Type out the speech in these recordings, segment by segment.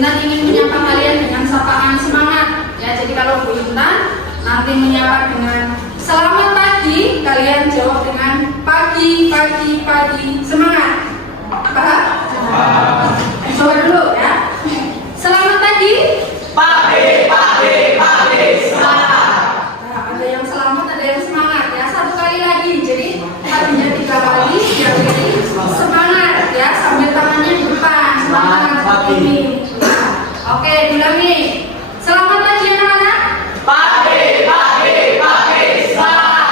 Intan ingin menyapa kalian dengan sapaan semangat ya. Jadi kalau Bu Intan nanti menyapa dengan selamat pagi, kalian jawab dengan pagi, pagi, pagi, semangat. Paham? Coba dulu ya. Selamat pagi. Pagi, pagi, pagi, semangat. Nah, ada yang selamat, ada yang semangat ya. Satu kali lagi. Jadi paginya 3 kali, biar jadi semangat ya. Sambil tangannya di depan. Semangat Pagi. ini. Nah, oke, diulangi. Selamat pagi anak-anak. Pagi, pagi, pagi, semangat.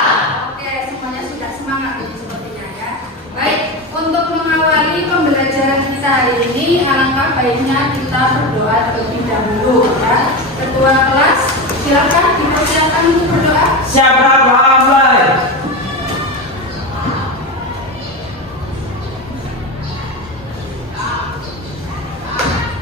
Oke, semuanya sudah semangat ini sepertinya ya. Baik, untuk mengawali pembelajaran kita hari ini, alangkah baiknya kita berdoa terlebih dahulu ya. Ketua kelas, silakan dipersilakan untuk berdoa. Siapa Muhammad?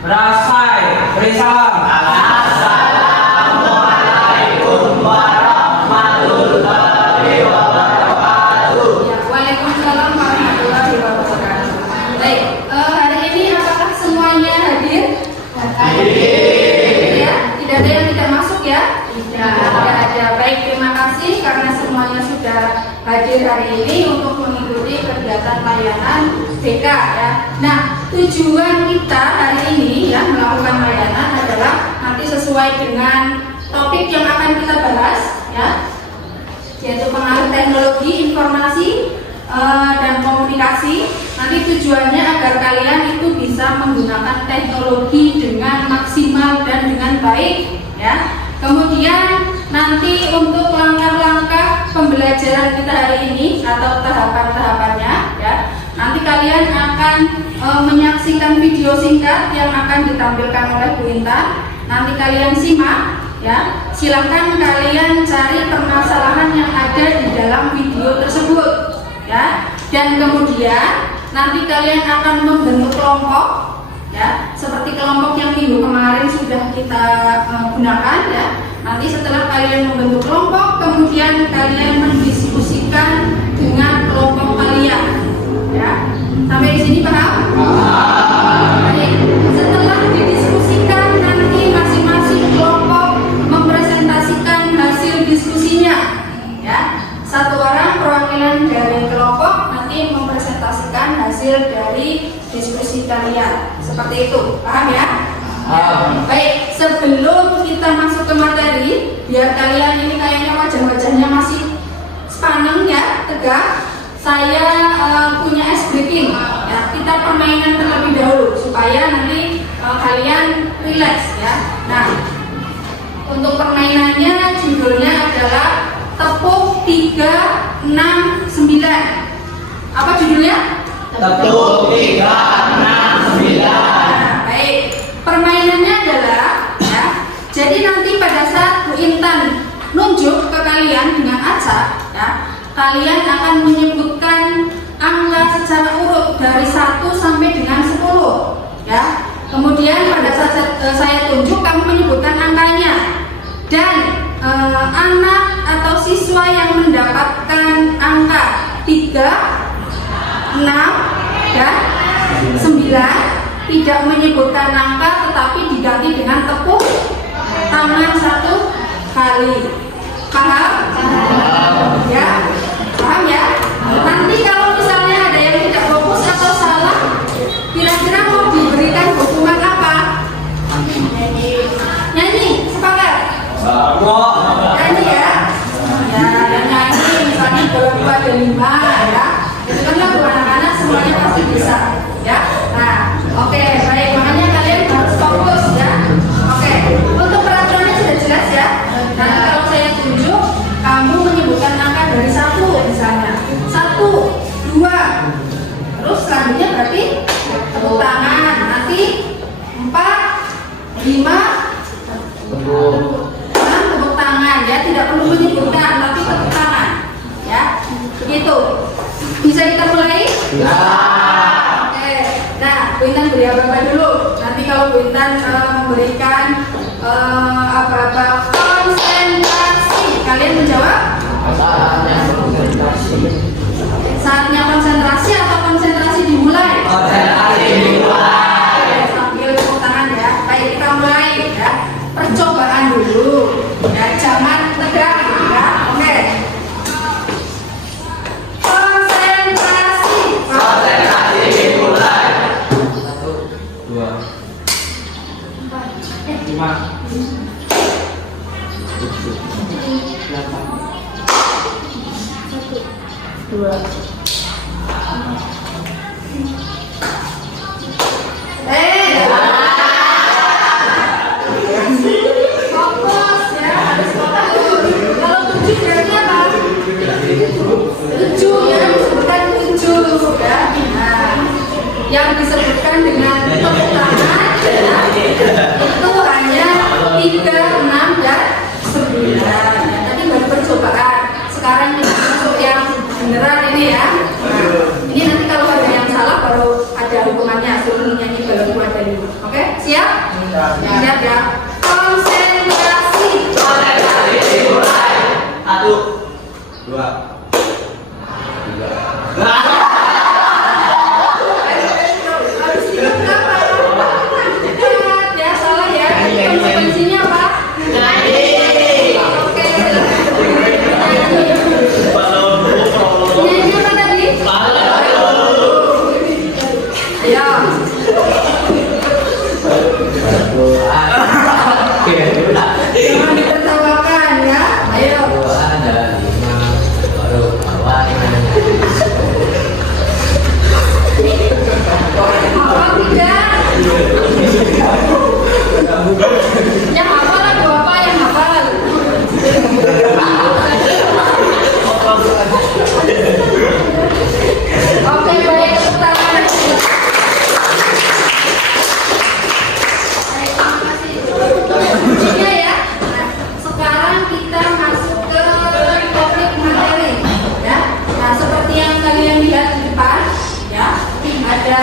Rasai, beri salam. Assalamualaikum warahmatullahi wabarakatuh. Ya, Waalaikumsalam warahmatullahi wabarakatuh. Baik, hari ini apakah semuanya hadir? Hadir. Ya, tidak ada yang tidak masuk ya? Tidak ada. Baik, terima kasih karena semuanya sudah hadir hari ini untuk mengikuti kegiatan layanan BK ya. Nah, tujuan kita hari ini ya melakukan layanan adalah nanti sesuai dengan topik yang akan kita bahas ya, yaitu pengaruh teknologi informasi dan komunikasi. Nanti tujuannya agar kalian itu bisa menggunakan teknologi dengan maksimal dan dengan baik ya. Kemudian nanti untuk langkah-langkah pembelajaran kita hari ini atau tahapan-tahapannya ya, nanti kalian akan menyaksikan video singkat yang akan ditampilkan oleh Bu Intan. Nanti kalian simak ya. Silahkan kalian cari permasalahan yang ada di dalam video tersebut ya. Dan kemudian nanti kalian akan membentuk kelompok ya, seperti kelompok yang minggu kemarin sudah kita gunakan ya. Nanti setelah kalian membentuk kelompok, kemudian kalian mendiskusikan dengan kelompok kalian ya. Sampai di sini paham? Baik. Setelah didiskusikan, nanti masing-masing kelompok mempresentasikan hasil diskusinya ya. Satu orang perwakilan dari kelompok nanti mempresentasikan hasil dari diskusi kalian. Seperti itu, paham ya? Baik, sebelum kita masuk ke materi, biar kalian ini kayaknya wajah-wajahnya masih sepaneng ya, tegak. Saya punya ice breaking ya. Kita permainan terlebih dahulu supaya nanti kalian relax ya. Nah, untuk permainannya judulnya adalah tepuk 3, 6, 9. Apa judulnya? Tepuk 3, 6, 9. Nah, baik. Permainannya adalah ya. Jadi nanti pada saat Bu Intan nunjuk ke kalian dengan acak ya, kalian akan menyebutkan angka secara urut dari 1 sampai dengan 10 ya. Kemudian pada saat saya tunjuk, kamu menyebutkan angkanya. Dan anak atau siswa yang mendapatkan angka 3, 6, dan 9 tidak menyebutkan angka tetapi diganti dengan tepuk tangan 1 kali. Paham? Ya? Paham ya? Nanti kalau misalnya ada yang tidak fokus atau salah, kira-kira mau diberikan hukuman apa? Nyanyi? Sepakat? Nyanyi ya? Ya, nyanyi misalnya bola 2 ada 5 ya. Itu kan lagu anak-anak semuanya pasti bisa ya. Nah, oke, baik, makanya kalian harus fokus ya. Oke, untuk peraturannya sudah jelas ya. Nanti kalau saya tunjuk, kamu menyebutkan angka dari 1 misalnya 1, 2, terus selanjutnya berarti tepuk tangan. Nanti 4, 5, 6 tepuk tangan ya. Tidak perlu menyebutkan tapi tepuk tangan ya. Begitu. Bisa kita mulai? Ya. Oke. Nah, Bu Intan beri apa-apa dulu. Nanti kalau Bu Intan memberikan apa-apa konsentrasi, kalian menjawab? Saatnya konsentrasi atau konsentrasi dimulai? Konsentrasi dimulai. Sambil tepuk tangan ya. Baik. Dua. Fokus ya, harus fokus. Kalau 7 berarti apa? 7 ya, disebutkan 7 ya. Nah, yang disebutkan dengan tepuk tangan ya, itu hanya 3, 6, dan 9. Ya, tadi baru percobaan. Sekarang kita masuk yang beneran ini ya. Nah, ini nanti kalau ada yang salah baru ada hukumannya, suruh nyanyi balon buat dari. Oke, siap? Siap ya. Konsentrasi. Dimulai. 1, 2, 3. Habis itu apa? Ya salah ya. Konsekuensinya apa? Oke. Nyanyi apa tadi? Ya. Jangan ditertawakan ya. Ayo. Apa tidak? Yang hafal lagu apa? Yang hafal? Oke, baik, tepuk tangan. Baik, terima kasih. Kuncinya ya. Nah, sekarang kita masuk ke topik materi ya. Nah, seperti yang kalian lihat di depan ya, ada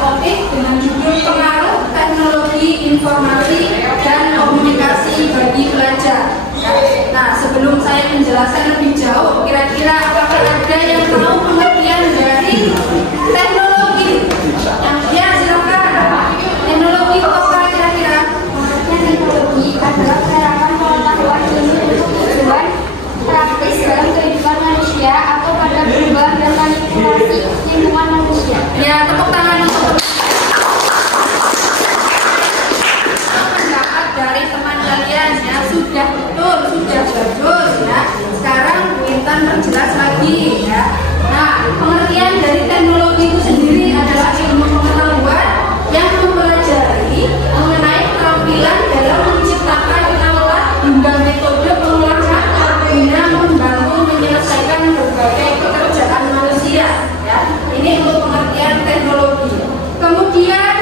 topik dengan judul pengaruh teknologi informasi dan komunikasi bagi pelajar. Nah, sebelum saya menjelaskan lebih jauh, kira-kira apakah ada yang tahu pengertian dari teknologi? Ya, silakan. Teknologi itu apa kira-kira? Teknologi adalah serapan pengetahuan ilmu untuk tujuan praktis dalam kehidupan manusia atau pada perubahan dan manipulasi lingkungan manusia. Ya, tepuk tangan untuk pendapat dari teman kalian ya, sudah betul, sudah bagus ya. Sekarang Bu Intan perjelas lagi ya. Nah, pengertian dari teknologi itu sendiri adalah ilmu pengetahuan yang mempelajari mengenai keterampilan dalam menciptakan alat hingga metode pengolahan guna membantu menyelesaikan berbagai pekerjaan manusia ya. Ini untuk pengertian teknologi. Kemudian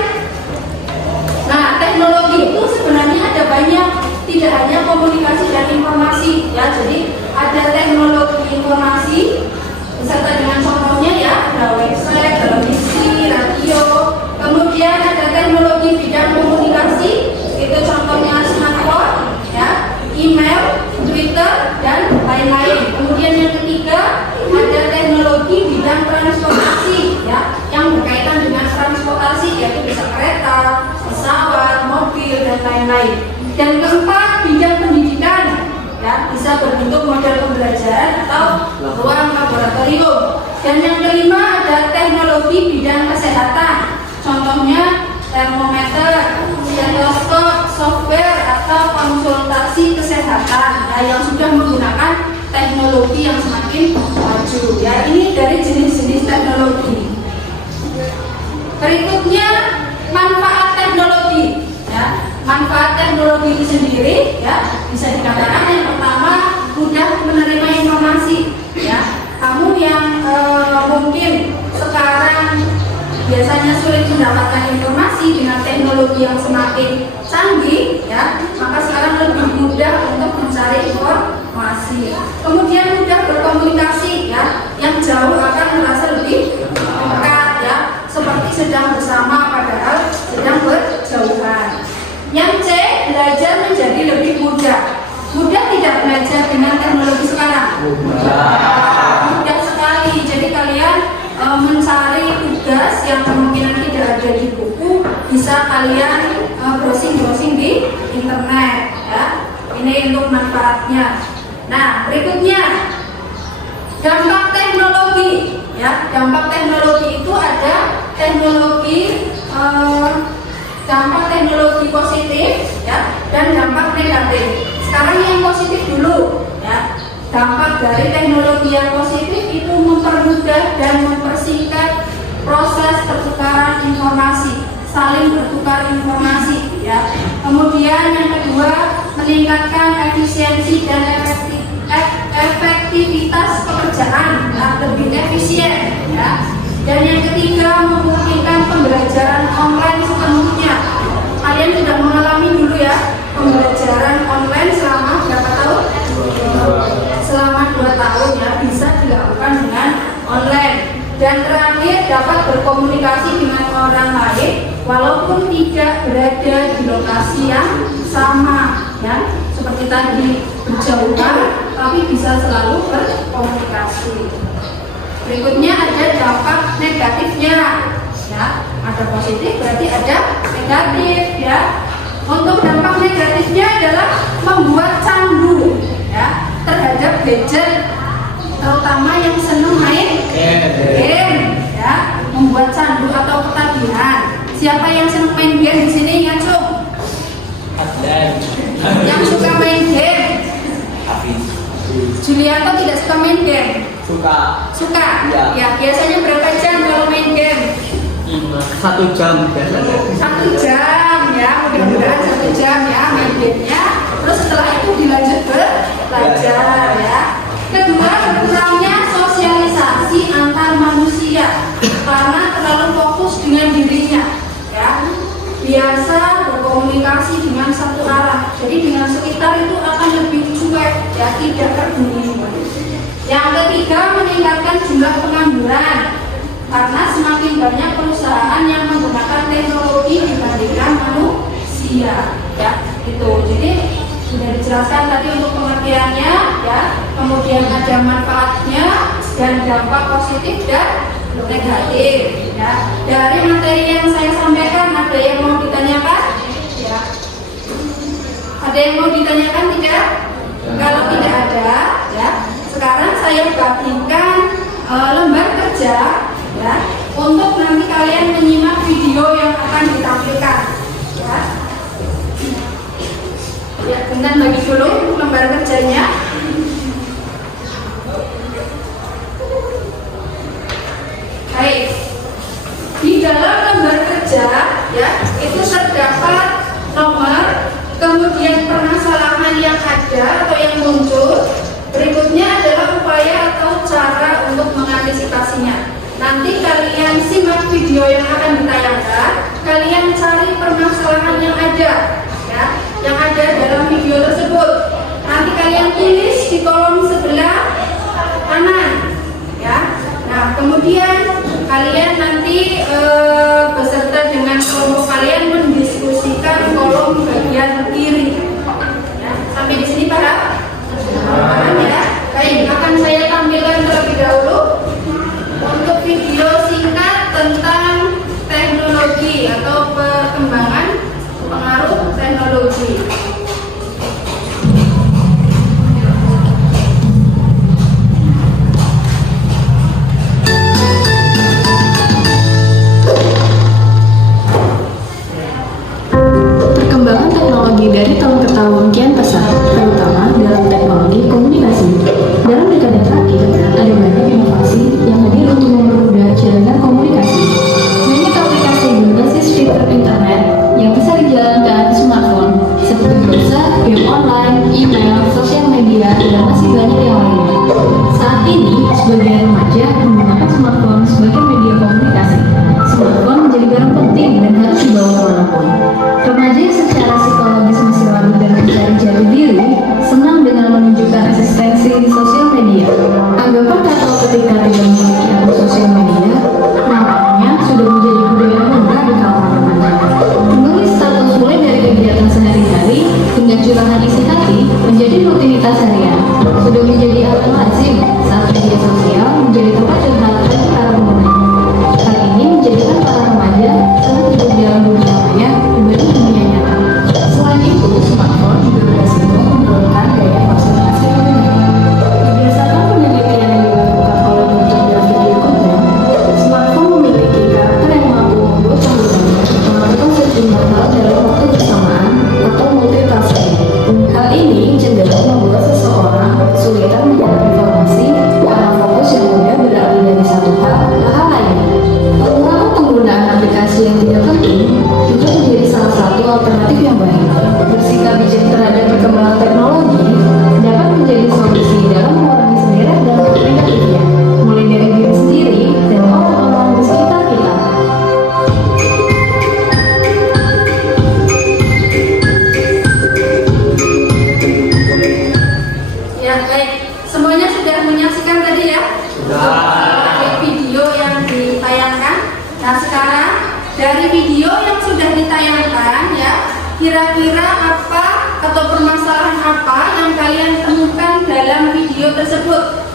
nah, teknologi itu sebenarnya ada banyak, tidak hanya komunikasi dan informasi ya. Jadi ada teknologi informasi beserta dengan contohnya ya, ada website, televisi, radio. Kemudian ada teknologi bidang komunikasi, itu contohnya smartphone ya, email, Twitter, dan lain-lain. Kemudian yang ketiga ada teknologi bidang transportasi ya, yang berkaitan dengan transportasi, yaitu bisa kereta, pesawat, mobil, dan lain-lain. Dan keempat, bidang pendidikan ya, bisa berbentuk model pembelajaran atau ruang laboratorium. Dan yang kelima ada teknologi bidang kesehatan, contohnya termometer, stetoskop, software, atau konsultasi kesehatan ya, yang sudah menggunakan teknologi yang semakin maju ya. Ini dari jenis-jenis teknologi. Berikutnya manfaat teknologi ya. Manfaat teknologi itu sendiri ya, bisa dikatakan yang pertama, mudah menerima informasi ya. Kamu yang mungkin sekarang biasanya sulit mendapatkan informasi, dengan teknologi yang semakin canggih ya, maka sekarang lebih mudah untuk mencari informasi. Kemudian mudah berkomunikasi ya, yang jauh akan merasa lebih dekat ya, seperti sedang bersama padahal sedang berjauhan. Yang C, belajar menjadi lebih mudah. Mudah tidak belajar dengan teknologi sekarang? Mudah sekali. Jadi kalian mencari tugas yang kemungkinan tidak ada di buku, bisa kalian browsing-browsing di internet ya. Ini untuk manfaatnya. Nah, berikutnya dampak teknologi ya. Dampak teknologi itu ada dampak teknologi positif ya, dan dampak negatif. Sekarang yang positif dulu ya. dampak dari teknologi yang positif itu mempermudah dan mempersingkat proses pertukaran informasi, saling bertukar informasi ya. Kemudian yang kedua, meningkatkan efisiensi dan efektivitas pekerjaan, lebih efisien ya. Dan yang ketiga, memungkinkan pembelajaran online sepenuhnya. Kalian sudah mengalami dulu ya pembelajaran online selama berapa tahun? Selama 2 tahun ya, bisa dilakukan dengan online. Dan terakhir, dapat berkomunikasi dengan orang lain walaupun tidak berada di lokasi yang sama ya, seperti tadi berjauhan tapi bisa selalu berkomunikasi. Berikutnya ada dampak negatifnya ya, ada positif berarti ada negatif ya. Untuk dampak negatifnya adalah membuat candu ya terhadap gadget, terutama yang senang main game ya, membuat candu atau ketagihan. Siapa yang senang main game di sini ngacung? Yang suka main game? Julianto tidak suka main game? Suka? Ya, biasanya berapa jam kalau main game? 1 jam biasanya. 1 jam ya, mudah-mudahan 1 jam ya main gamenya. Terus setelah itu dilanjut belajar ya. Kedua, berkurangnya sosialisasi antar manusia karena terlalu fokus dengan dirinya ya. Biasa berkomunikasi dengan satu arah, jadi dengan sekitar itu akan lebih cuek ya, tidak peduli. Yang ketiga, meningkatkan jumlah pengangguran karena semakin banyak perusahaan yang menggunakan teknologi dibandingkan manusia ya. Itu jadi sudah dijelaskan tadi untuk pengertiannya ya, kemudian ada manfaatnya dan dampak positif dan negatif ya. Dari materi yang saya sampaikan ada yang mau ditanyakan ya? Ada yang mau ditanyakan tidak? Kalau tidak ada ya, sekarang saya bagikan lembar kerja ya, untuk nanti kalian menyimak video yang akan ditampilkan ya. Ya, bentar bagi dulu lembar kerjanya. Baik. Di dalam lembar kerja ya, itu terdapat nomor, kemudian permasalahan yang ada atau yang muncul. Berikutnya adalah upaya atau cara untuk mengantisipasinya. Nanti kalian simak video yang akan ditayangkan, kalian cari permasalahan yang ada ya, yang ada dalam video tersebut. Nanti kalian tulis di kolom sebelah kanan ya. Nah, kemudian kalian nanti beserta dengan kelompok kalian mendiskusikan kolom bagian kiri ya. Sampai di sini paham? Paham ya? Baik, akan saya tampilkan terlebih dahulu untuk video singkat tentang teknologi atau perkembangan pengaruh teknologi. Perkembangan teknologi dari tahun ke tahun kian pesat, terutama dalam teknologi komunikasi. Dalam dekade terakhir, ada banyak inovasi yang hadir untuk mempermudah jalankan komunikasi. Banyak aplikasi berbasis fitur internet yang bisa dijalankan di smartphone, seperti browser, game online, email, sosial media, dan masih banyak yang lainnya. Saat ini, sebagian remaja menggunakan smartphone sebagai media komunikasi. Smartphone menjadi barang penting dan harus dibawa kemanapun. Remaja yang secara psikologis masih labil dan mencari jati diri, senang dengan menunjukkan eksistensi di sosial media. Anggapan atau ketika tidak memiliki akun sosial media, nampaknya sudah menjadi budaya lumrah di kalangan remaja. Menulis status mulai dari kegiatan sehari-hari hingga curahan isi hati menjadi rutinitas harian. Sudah menjadi hal lazim saat media sosial menjadi tempat curhat bagi para penggunanya. Hal ini menjadikan para remaja sangat hidup dalam dunia maya dibanding dunia nyata. Selain itu, smartphone juga berhasil menurunkan gaya konsentrasi pengguna. Berdasarkan penelitian yang dilakukan oleh Dr.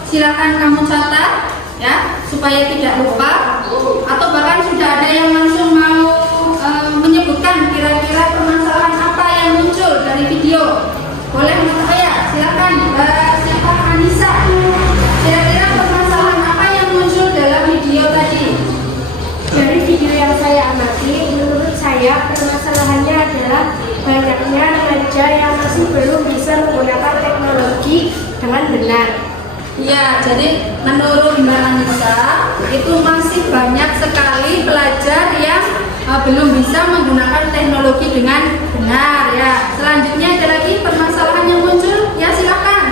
silakan kamu catat ya supaya tidak lupa, atau bahkan sudah ada yang langsung mau menyebutkan kira-kira permasalahan apa yang muncul dari video. Boleh menurut saya, silakan siapa Anissa. Kira-kira permasalahan apa yang muncul dalam video tadi? Dari video yang saya amati, menurut saya permasalahannya adalah banyaknya remaja yang masih belum bisa menggunakan teknologi dengan benar. Ya, jadi menurut Mbak Anissa itu masih banyak sekali pelajar yang belum bisa menggunakan teknologi dengan benar ya. Selanjutnya ada lagi permasalahan yang muncul, ya silakan.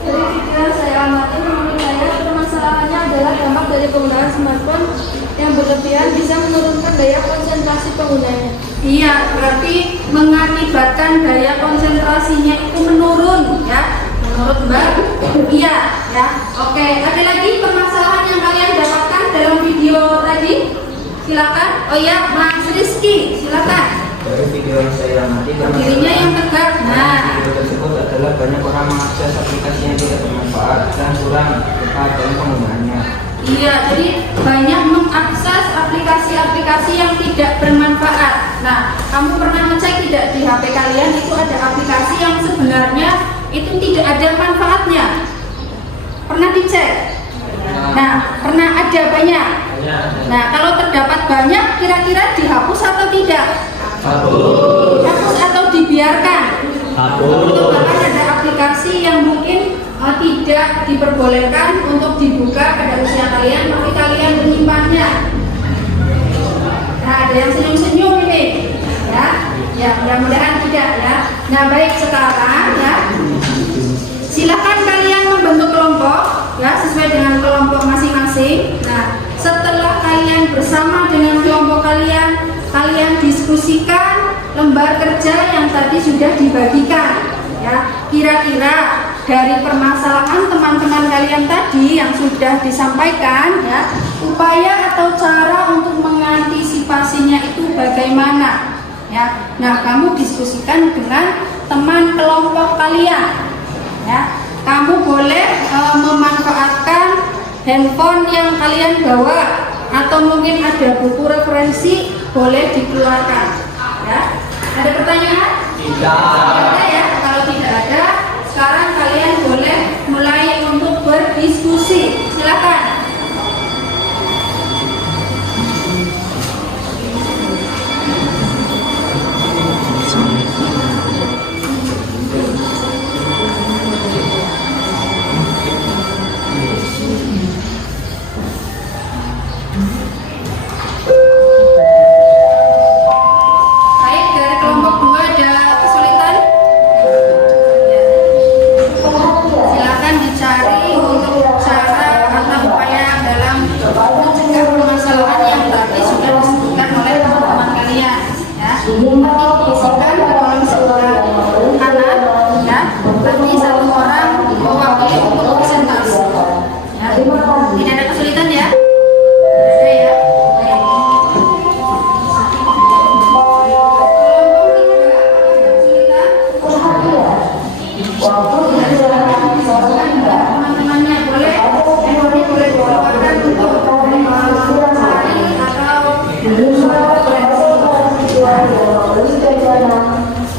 Dari video yang saya amati, menurut saya permasalahannya adalah dampak dari penggunaan smartphone yang berlebihan bisa menurunkan daya konsentrasi penggunanya. Iya, berarti mengakibatkan daya konsentrasinya itu menurun ya. Menurut Mbak, iya ya. Oke, ada lagi permasalahan yang kalian dapatkan dalam video tadi? Silakan. Oh ya, Mas Rizky, silakan. Dari video yang saya amati, Dirinya yang tegak. Nah, video tersebut adalah banyak orang mengakses aplikasi yang tidak bermanfaat dan kurang tepat dalam penggunaannya. iya, jadi banyak mengakses aplikasi-aplikasi yang tidak bermanfaat. Nah, kamu pernah ngecek tidak di HP kalian itu ada aplikasi yang sebenarnya itu tidak ada manfaatnya? Pernah dicek? Nah, pernah ada banyak. Nah, kalau terdapat banyak, kira-kira dihapus atau tidak? Dihapus atau dibiarkan? Atau bahkan ada aplikasi yang mungkin tidak diperbolehkan untuk dibuka pada usia kalian, tapi kalian menyimpannya. Nah, ada yang senyum-senyum ini, ya mudah-mudahan tidak ya. Nah, baik sekarang ya, silakan kalian membentuk kelompok ya sesuai dengan kelompok masing-masing. Nah, setelah kalian bersama dengan kelompok kalian, kalian diskusikan lembar kerja yang tadi sudah dibagikan ya. Kira-kira dari permasalahan teman-teman kalian tadi yang sudah disampaikan ya, upaya atau cara untuk mengantisipasinya itu bagaimana ya. Nah, kamu diskusikan dengan teman kelompok kalian ya. Kamu boleh memanfaatkan handphone yang kalian bawa, atau mungkin ada buku referensi, boleh dikeluarkan ya. Ada pertanyaan? Tidak ada ya. Kalau tidak ada, sekarang kalian boleh mulai untuk berdiskusi. Silakan. Baik, dari kelompok 2 ada kesulitan? Ya. Silakan dicari untuk cara atau upaya dalam mencegah permasalahan yang tadi sudah disebutkan oleh teman-teman kalian ya. Nanti diisikan ke kolom sebelah kanan ya. Nanti satu orang mewakili untuk presentasi ya. Tidak ada kesulitan ya? Tidak ada ya? Baik. Teman-temannya boleh, handphone boleh dikeluarkan untuk mencari atau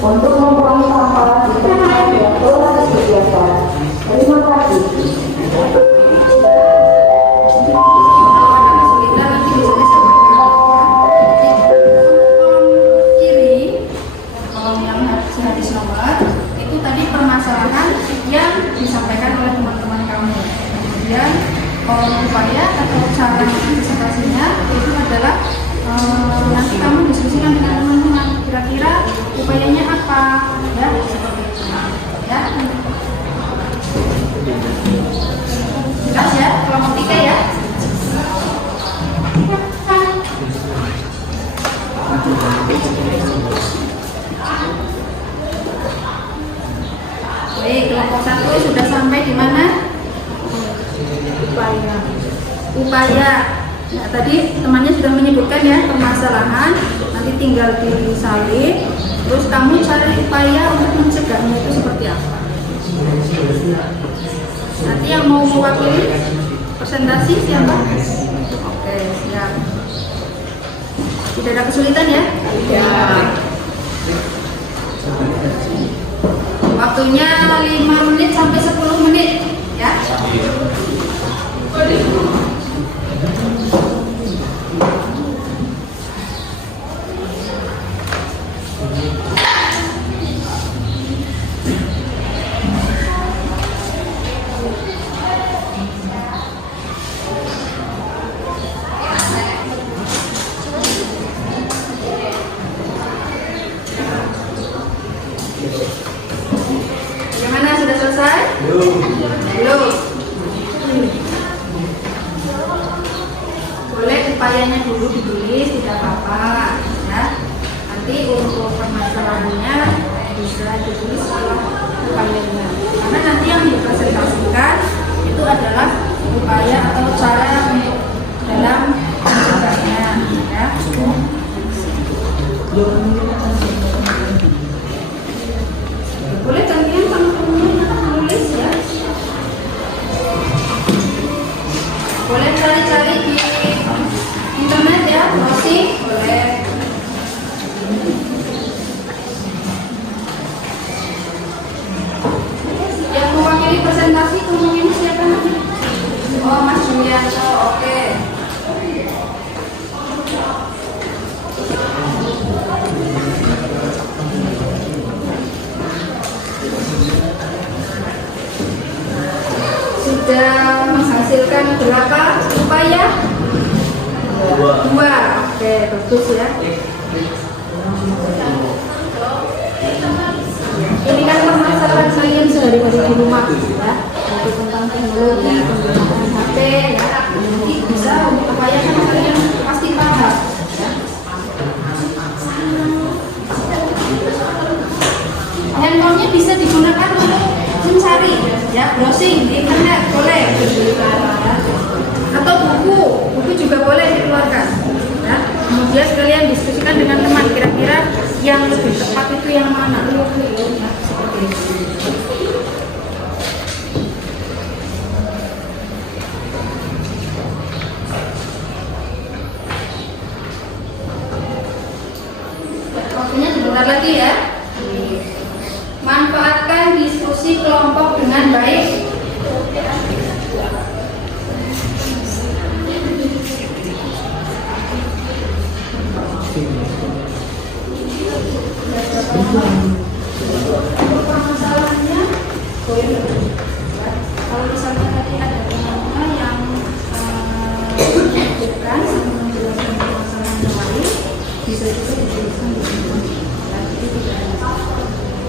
untuk membuang sampah di tempat yang telah disediakan. Terima kasih. kesulitan nanti bisa disampaikan. Kolom kiri, kolom yang habis nomor itu tadi permasalahan yang disampaikan oleh teman-teman kamu. Kemudian kolom upaya atau cara antisipasinya itu adalah nanti kamu diskusikan dengan teman-teman. Kira-kira upayanya apa? Ya, seperti itu. Ya. Jelas ya, kelompok 3 ya. Baik, kelompok 1 sudah sampai di mana? Upaya. Nah, tadi temannya sudah menyebutkan ya permasalahan, nanti tinggal disalin, terus kamu cari upaya untuk mencegahnya itu seperti apa. Nanti yang mau mewakili presentasi siapa? Oke, siap. Tidak ada kesulitan ya? Ya. Waktunya 5 menit sampai 10 menit ya. Bagaimana, sudah selesai? Belum. Boleh upayanya dulu ditulis, tidak apa-apa ya. Nanti untuk permasalahannya bisa ditulis setelah upayanya. Karena nanti yang dipresentasikan itu adalah upaya atau cara untuk dalam mencegahnya ya. Boleh kalian menulis ya. Boleh cari-cari di internet ya, browsing boleh. Yang mewakili presentasi kemungkinan siapa nanti? Oh, Mas Julianto, oke. Sudah menghasilkan berapa upaya? 2. Oke, bagus ya. Ini kan permasalahan kalian sehari-hari di rumah ya. Yaitu tentang teknologi, penggunaan HP ya. Nanti bisa upayakan kalian pasti paham ya. Handphonenya bisa digunakan untuk mencari ya, browsing di internet boleh ya. Atau buku juga boleh dikeluarkan ya. Kemudian kalian diskusikan dengan teman, kira-kira yang lebih tepat itu yang mana ya, seperti itu. Waktunya sebentar lagi ya. Manfaatkan diskusi kelompok dengan baik. Masalahnya, kalau misalnya tadi ada teman-teman yang menunjukkan menjelaskan permasalahan yang lain, bisa juga dijelaskan di sini.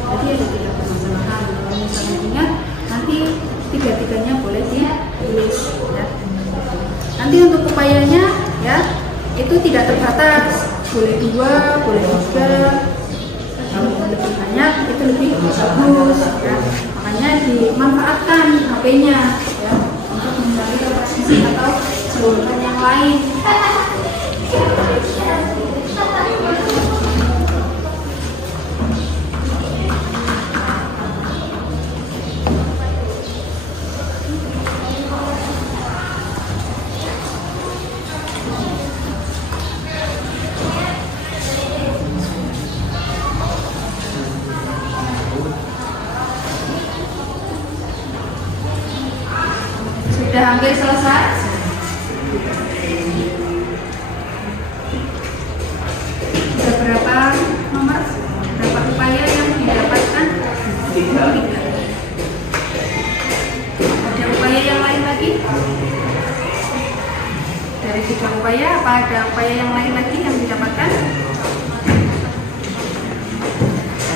Jadi ada 3 permasalahan. Kalau misalnya ingat, nanti 3-tiganya boleh ditulis ya. Nanti untuk upayanya ya, itu tidak terbatas, boleh 2, boleh 3. Kalau lebih banyak itu lebih bagus ya. Makanya dimanfaatkan HP-nya ya untuk mencari referensi atau jawaban yang lain. Sudah hampir selesai. Ada berapa nomor? Berapa upaya yang didapatkan? 3. Ada upaya yang lain lagi? Dari 3 upaya, apa ada upaya yang lain lagi yang didapatkan?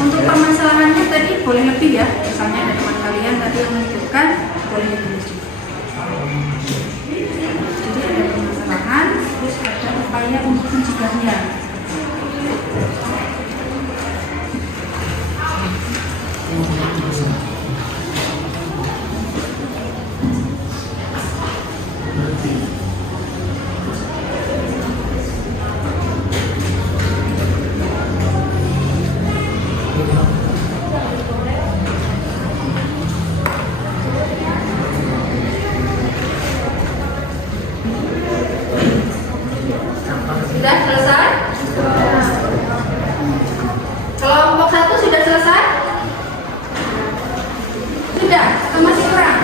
Untuk permasalahannya tadi boleh lebih ya. Misalnya ada teman kalian tadi yang menunjukkan, boleh lebih. Jadi ada permasalahan, terus ada upaya untuk mencegahnya. sudah atau masih kurang?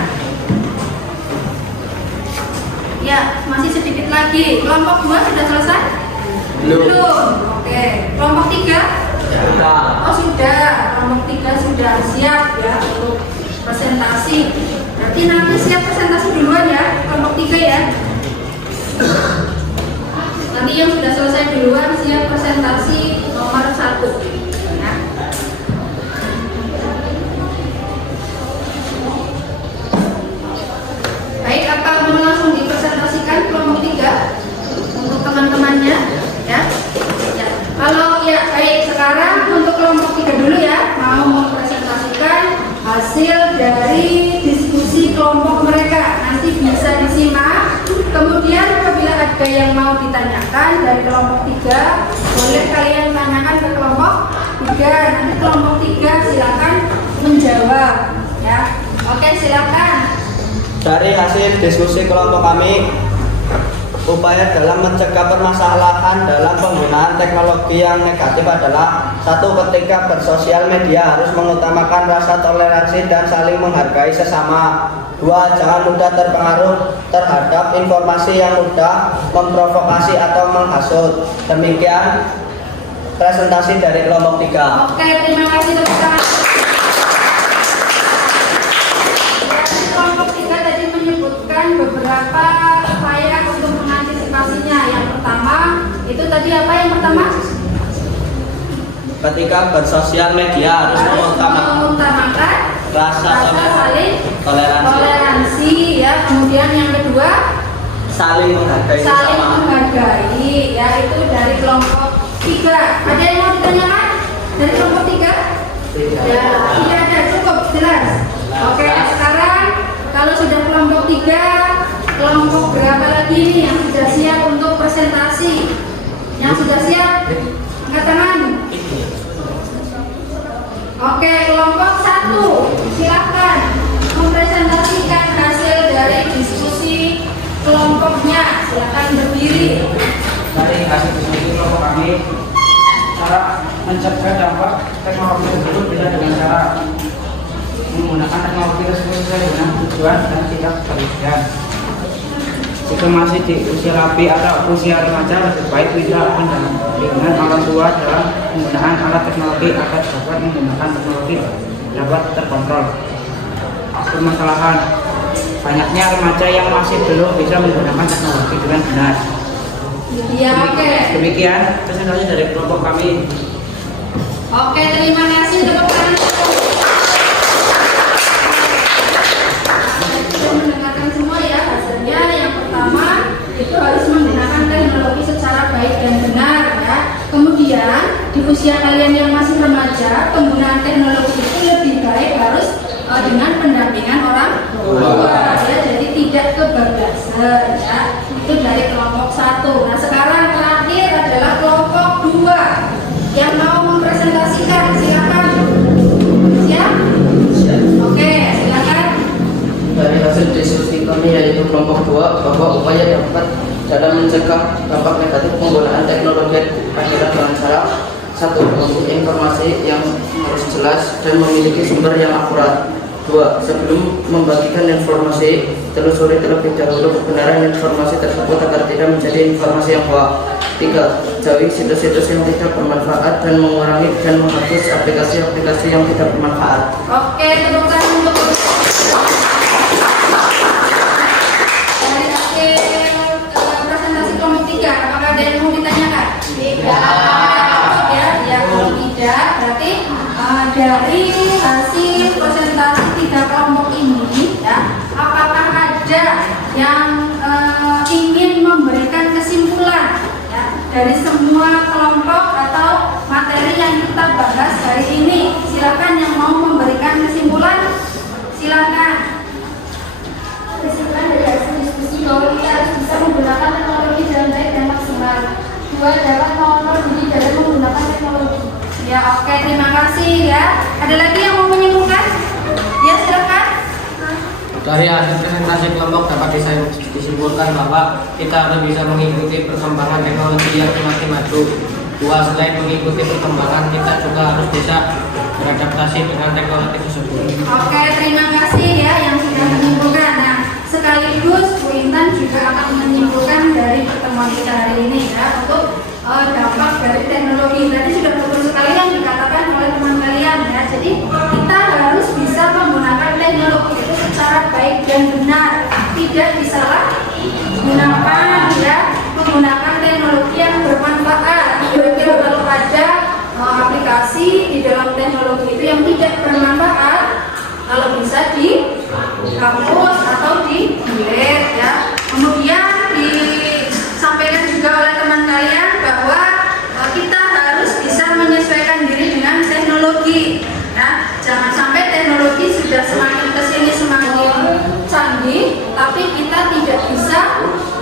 Ya, masih sedikit lagi. Kelompok 2 sudah selesai? Belum. Oke. Kelompok 3? Oh sudah. Kelompok 3 sudah siap ya untuk presentasi. Berarti nanti siap presentasi duluan ya, kelompok 3 ya. Nanti yang sudah selesai duluan siap presentasi nomor 1 ya. Baik, apa mau langsung dipresentasikan kelompok 3 untuk teman-temannya ya? Ya. Kalau ya baik, sekarang untuk kelompok 3 dulu ya, mau mempresentasikan hasil dari diskusi kelompok mereka. Nanti bisa disimak. Kemudian apabila ada yang mau ditanyakan dari kelompok 3, boleh kalian tanyakan ke kelompok 3. Nanti kelompok 3 silakan menjawab ya. Oke, silakan. Dari hasil diskusi kelompok kami, upaya dalam mencegah permasalahan dalam penggunaan teknologi yang negatif adalah: 1. Ketika bersosial media harus mengutamakan rasa toleransi dan saling menghargai sesama. 2. Jangan mudah terpengaruh terhadap informasi yang mudah memprovokasi atau menghasut. Demikian presentasi dari kelompok 3. Oke, terima kasih teman-teman. Kelompok 3 tadi menyebutkan beberapa upaya untuk mengantisipasinya. Yang pertama, itu tadi apa yang pertama? Ketika bersosial media harus mengutamakan rasa saling toleransi. toleransi ya. Kemudian yang kedua, Saling menghargai saling sesama. menghargai ya, itu dari kelompok 3. Ada yang mau ditanyakan dari kelompok 3? Ya, tidak ada, cukup jelas. Oke, sekarang kalau sudah kelompok 3, kelompok berapa lagi nih yang sudah siap untuk presentasi? Yang sudah siap? Angkat tangan. Oke, kelompok 1, silakan mempresentasikan hasil dari diskusi kelompoknya. Silakan berdiri. Dari hasil diskusi kelompok kami, cara mencegah dampak teknologi tersebut bisa dengan cara menggunakan teknologi tersebut sesuai dengan tujuan dan tidak berlebihan. Jika masih di usia labil atau usia remaja, lebih baik tidak mendampingi orang tua dalam penggunaan alat teknologi agar dapat menggunakan teknologi dapat terkontrol. Permasalahan banyaknya remaja yang masih belum bisa menggunakan teknologi dengan benar. Ya, oke. Demikian presentasi dari kelompok kami. Oke, terima kasih teman-teman. Kita mendengarkan semua ya hasilnya. Yang pertama itu harus menggunakan teknologi secara baik dan benar ya. Kemudian di usia kalian yang masih remaja, penggunaan teknologi itu lebih baik harus dengan pendampingan orang tua ya. Jadi tidak kebablasan ya. Itu dari kelompok 1. Nah, sekarang terakhir adalah kelompok 2 yang mau mempresentasikan. Silakan. Siap? Oke, silakan. Dari hasil diskusi kami yaitu kelompok 2, bahwa upaya dapat dalam mencegah dampak negatif penggunaan teknologi adalah dengan cara: 1. Memiliki informasi yang harus jelas dan memiliki sumber yang akurat. 2. Sebelum membagikan informasi, telusuri terlebih dahulu kebenaran informasi tersebut agar tidak menjadi informasi yang hoax. 3. Jauhi situs-situs yang tidak bermanfaat dan mengurangi dan menghapus aplikasi-aplikasi yang tidak bermanfaat. Oke, tepuk tangan untuk dari hasil presentasi kelompok 3. Apakah ada yang mau ditanyakan? Tidak. Ya, ya kalau tidak berarti dari hasil presentasi 3 kelompok ini ya, apakah ada yang ingin memberikan kesimpulan ya, dari semua kelompok atau materi yang kita bahas hari ini? Silakan yang mau memberikan kesimpulan, silakan. Kesimpulan dari hasil diskusi bahwa kita harus bisa menggunakan teknologi dengan baik dan maksimal. 2. Dapat mengontrol diri dalam menggunakan teknologi. Ya, oke, terima kasih ya. Ada lagi yang mau menyimpulkan? Ya, silakan. Dari hasil presentasi kelompok dapat disimpulkan bahwa kita harus bisa mengikuti perkembangan teknologi yang semakin maju. 2. Selain mengikuti perkembangan, kita juga harus bisa beradaptasi dengan teknologi tersebut. Oke, terima kasih bermanfaat kalau bisa di kampus atau di lab ya. Kemudian disampaikan juga oleh teman kalian bahwa kita harus bisa menyesuaikan diri dengan teknologi ya. Jangan sampai teknologi sudah semakin kesini semakin canggih tapi kita tidak bisa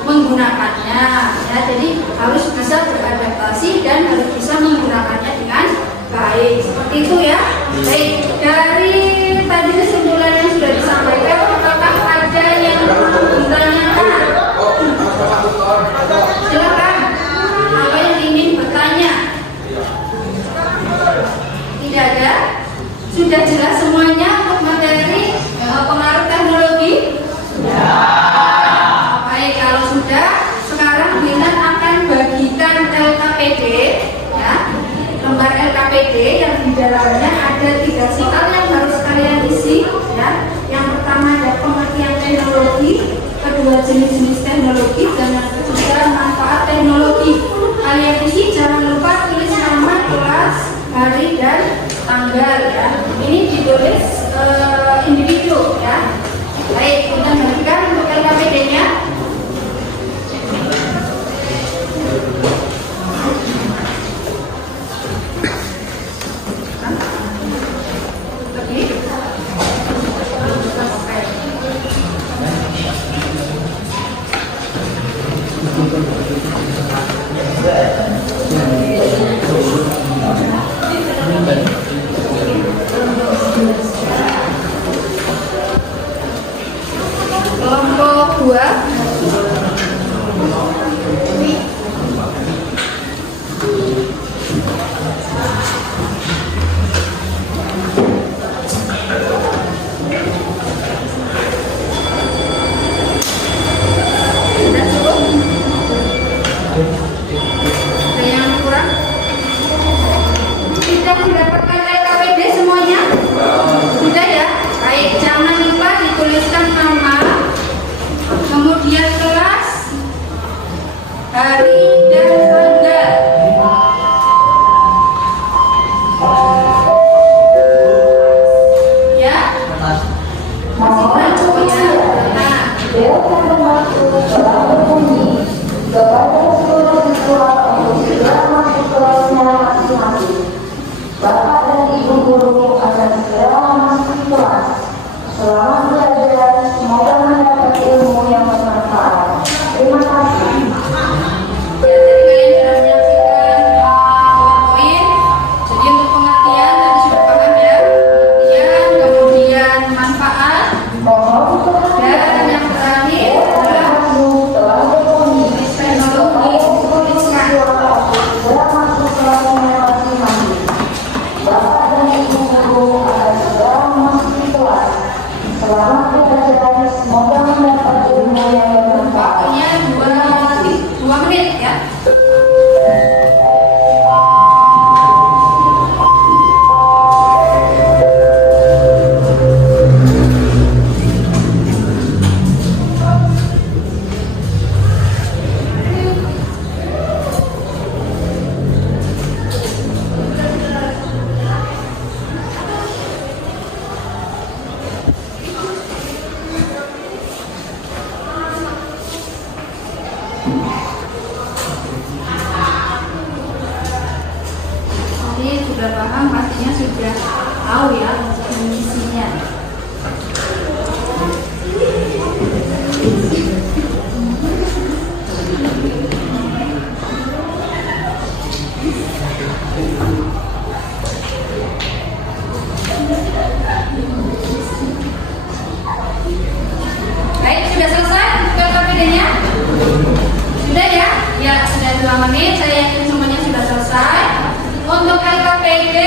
menggunakannya ya. Jadi harus bisa beradaptasi dan harus bisa menggunakannya dengan baik, seperti itu ya. Baik, dari tadi kesimpulan yang sudah disampaikan, apakah ada yang ditanyakan? Silakan, apa yang ingin bertanya? Tidak ada? Sudah jelas semuanya untuk materi pengaruh teknologi? Sudah. Baik, kalau sudah, sekarang Dinan akan bagikan LKPD ya. Lembar LKPD yang di dalamnya ada 3 sikal yang harus kalian isi ya. Yang pertama ada pengertian teknologi, kedua jenis-jenis teknologi, dan yang ketiga manfaat teknologi. Kalian isi, jangan lupa tulis nama, kelas, hari dan tanggal ya. Ini ditulis individu ya. Baik, kita bagikan untuk LKPD-nya. Kelompok 2. Sudah cukup? Ada yang kurang? Sudah mendapatkan LKPD semuanya? Sudah ya? Baik, jangan lupa dituliskan nama, kemudian kelas, hari dan tanggal. Ya? Masih kurang ya? Nah, Bel yang bermaksud telah berbunyi kepada seluruh siswa untuk segera masuk kelasnya masing-masing. Bapak dan Ibu guru akan segera memasuki kelas. Selamat belajar, semoga mendapat ilmu yang bermanfaat. Terima kasih. ya, tadi kalian sudah menyaksikan PowerPoint. Jadi untuk pengertian tadi sudah paham ya. Pengertian, kemudian manfaat, dan yang terakhir adalah Telah berbunyi jenis teknologi. Tuliskan. segera masuk kelasnya masing-masing. Bapak dan Ibu guru akan segera memasuki kelas. Selamat belajar, semoga mendapat ilmu yang bermanfaat. Waktunya 2 menit ya. Jadi sudah paham, pastinya sudah tahu ya untuk mengisinya. Baik, sudah selesai untuk LKPD-nya? Sudah ya? Ya, sudah 2 menit. Saya yakin semuanya sudah selesai. Untuk LKPD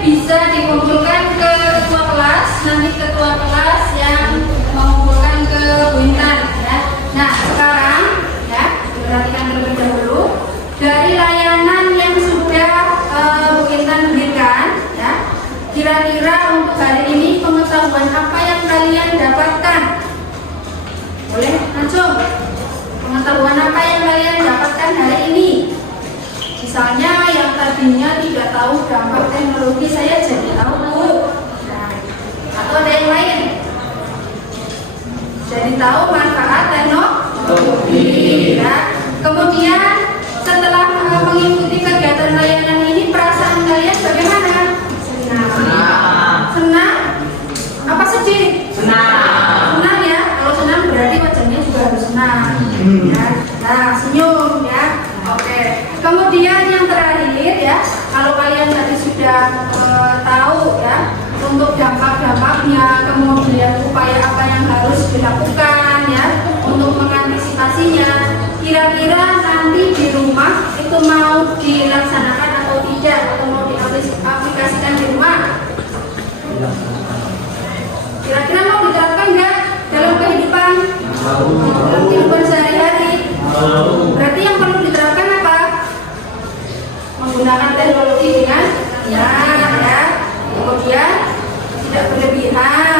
bisa dikumpulkan ke ketua kelas, nanti ketua kelas yang mengumpulkan ke Wintan ya. Nah, sekarang ya, perhatikan terlebih dahulu dari layanan yang sudah Wintan berikan ya. Kira-kira untuk hari ini pengetahuan apa yang kalian dapatkan? Boleh langsung. Pengetahuan apa yang kalian dapatkan hari ini? Misalnya yang tadinya tidak tahu dampak teknologi, saya jadi tahu. Nah, tahu manfaat teknologi. Ya. Kemudian setelah mengikuti kegiatan layanan ini, perasaan kalian bagaimana? Senang? Apa sedih? Senang ya. Kalau senang berarti wajahnya juga harus senang. Ya. Nah, senyum ya. Oke. Kemudian yang terakhir ya, kalau kalian tadi sudah tahu ya untuk dampak-dampaknya, kemudian upaya apa yang harus dilakukan ya untuk mengantisipasinya. Kira-kira nanti di rumah itu mau dilaksanakan atau tidak, atau mau diaplikasikan di rumah? Kira-kira mau diterapkan nggak dalam kehidupan? Dalam kehidupan sehari-hari? Berarti yang perlu diterapkan apa? Menggunakan teknologi dengan ya. Kemudian tidak berlebihan,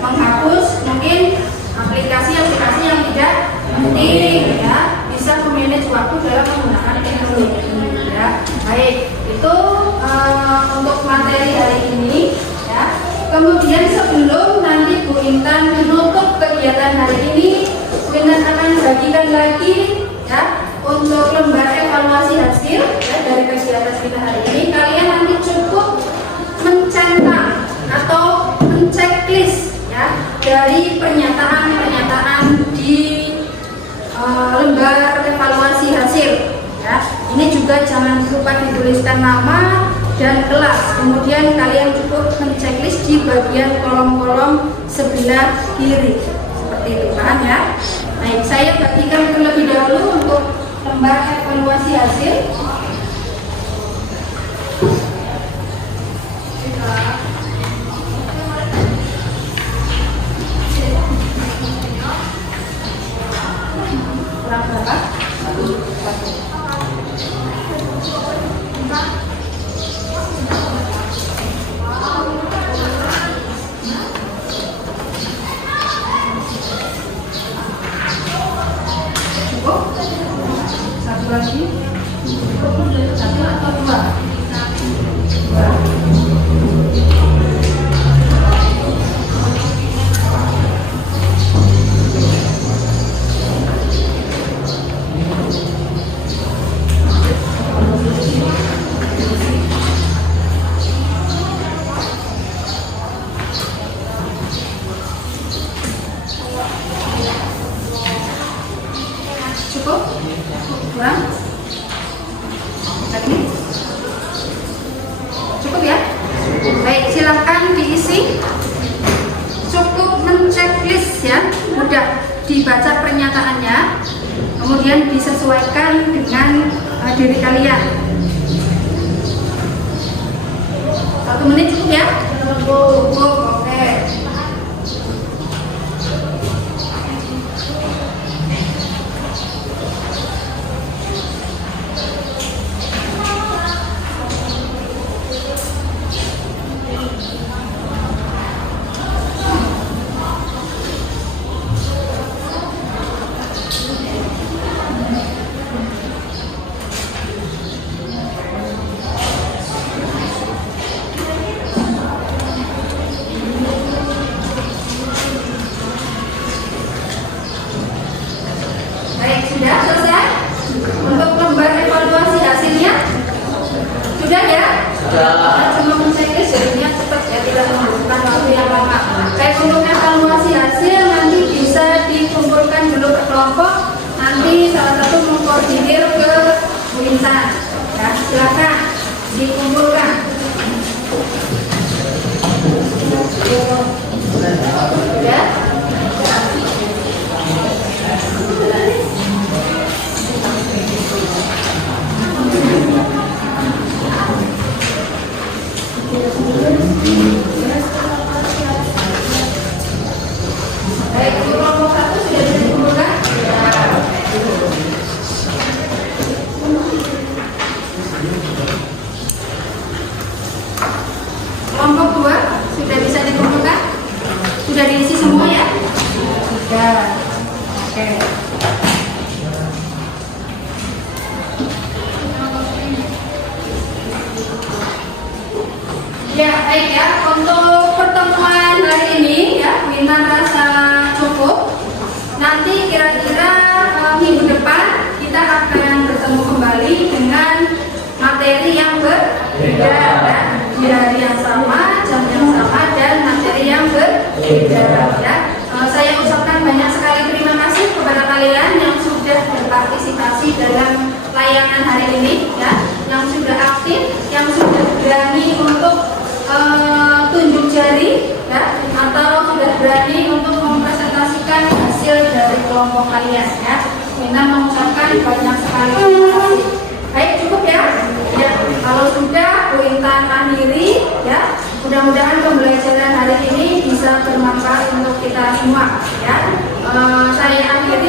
menghapus mungkin aplikasi-aplikasi yang tidak penting ya, bisa memanage waktu dalam menggunakan teknologi ya. Baik, itu untuk materi hari ini ya. Kemudian sebelum nanti Bu Intan menutup kegiatan hari ini, Bu Intan akan bagikan lagi ya untuk lembar evaluasi hasil ya, dari kegiatan kita hari ini. Kalian nanti cukup mencentang atau menceklis ya dari pernyataan-pernyataan di lembar evaluasi hasil ya. Ini juga jangan lupa dituliskan nama dan kelas. Kemudian kalian cukup menceklis di bagian kolom-kolom sebelah kiri seperti itu, paham ya? Baik, saya bagikan terlebih dahulu untuk lembar evaluasi hasil. Kurang berapa? Cukup? Satu lagi? Satu atau dua? Cukup? Kurang? Lagi? Cukup ya? Baik, silakan diisi. Cukup menceklis ya, mudah dibaca pernyataannya, kemudian disesuaikan dengan diri kalian. 1 menit cukup ya? Cukup, oke. Sudah selesai? Untuk lembar evaluasi hasilnya? Sudah ya? Sudah. Cuma menceklis jadinya cepat ya, tidak membutuhkan waktu yang lama. Baik, untuk evaluasi hasil nanti bisa dikumpulkan dulu ke kelompok. Nanti salah satu mengkoordinir ke Bu Intan. Ya, silakan dikumpulkan. Ya. Baik, kelompok 1 sudah dikumpulkan? Kelompok 2 sudah bisa dikumpulkan? Sudah diisi semua ya? Sudah. Oke. Ya, baik ya. Untuk pertemuan hari ini ya, Intan rasa cukup. ya. Di hari yang sama, jam yang sama, dan materi yang berbeda ya. Saya ucapkan banyak sekali terima kasih kepada kalian yang sudah berpartisipasi dalam layanan hari ini ya, yang sudah aktif, yang sudah berani untuk tunjuk jari ya, atau sudah berani untuk mempresentasikan hasil dari kelompok kalian ya. Mina mengucapkan banyak sekali terima kasih. Baik, cukup ya. Ya, kalau sudah Bu Intan akhiri ya. Mudah-mudahan pembelajaran hari ini bisa bermanfaat untuk kita semua ya. Saya akhiri